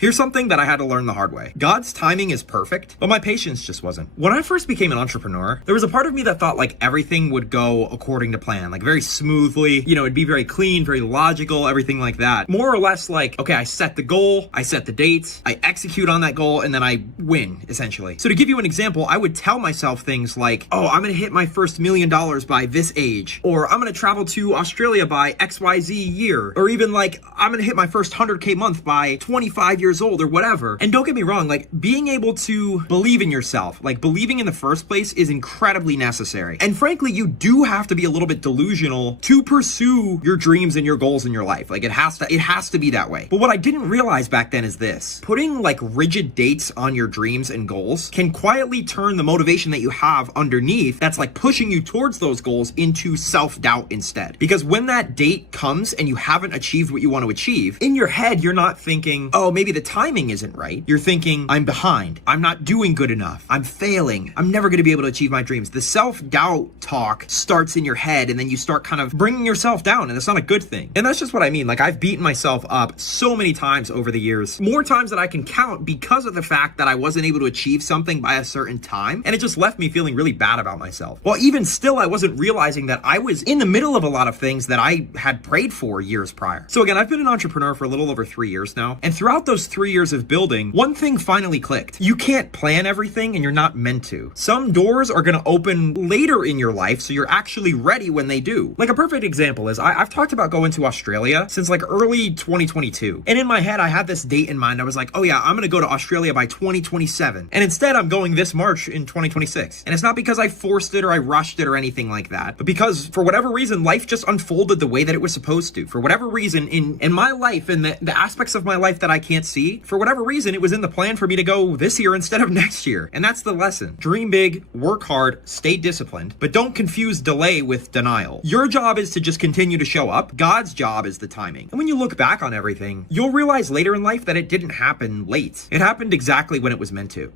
Here's something that I had to learn the hard way. God's timing is perfect, but my patience just wasn't. When I first became an entrepreneur, there was a part of me that thought like everything would go according to plan, like very smoothly, it'd be very clean, very logical, everything like that. More or less like, okay, I set the goal, I set the dates, I execute on that goal, and then I win, essentially. So to give you an example, I would tell myself things like, oh, I'm gonna hit my first $1 million by this age, or I'm gonna travel to Australia by XYZ year, or even like, I'm gonna hit my first 100K month by 25 years old or whatever. And don't get me wrong, like being able to believe in yourself, like believing in the first place is incredibly necessary. And frankly, you do have to be a little bit delusional to pursue your dreams and your goals in your life. Like it has to be that way. But what I didn't realize back then is this: putting like rigid dates on your dreams and goals can quietly turn the motivation that you have underneath that's like pushing you towards those goals into self-doubt instead. Because when that date comes and you haven't achieved what you want to achieve, in your head, you're not thinking, oh, maybe the timing isn't right. You're thinking, I'm behind. I'm not doing good enough. I'm failing. I'm never going to be able to achieve my dreams. The self-doubt talk starts in your head, and then you start kind of bringing yourself down, and it's not a good thing. And that's just what I mean. Like I've beaten myself up so many times over the years, more times than I can count, because of the fact that I wasn't able to achieve something by a certain time. And it just left me feeling really bad about myself. Well, even still, I wasn't realizing that I was in the middle of a lot of things that I had prayed for years prior. So again, I've been an entrepreneur for a little over 3 years now. And throughout those 3 years of building, one thing finally clicked. You can't plan everything, and you're not meant to. Some doors are going to open later in your life, so you're actually ready when they do. Like a perfect example is I've talked about going to Australia since like early 2022. And in my head, I had this date in mind. I was like, oh yeah, I'm going to go to Australia by 2027. And instead, I'm going this March in 2026. And it's not because I forced it or I rushed it or anything like that, but because for whatever reason, life just unfolded the way that it was supposed to. For whatever reason, in my life and the aspects of my life that I can't see, for whatever reason, it was in the plan for me to go this year instead of next year. And that's the lesson. Dream big, work hard, stay disciplined, but don't confuse delay with denial. Your job is to just continue to show up. God's job is the timing. And when you look back on everything, you'll realize later in life that it didn't happen late. It happened exactly when it was meant to.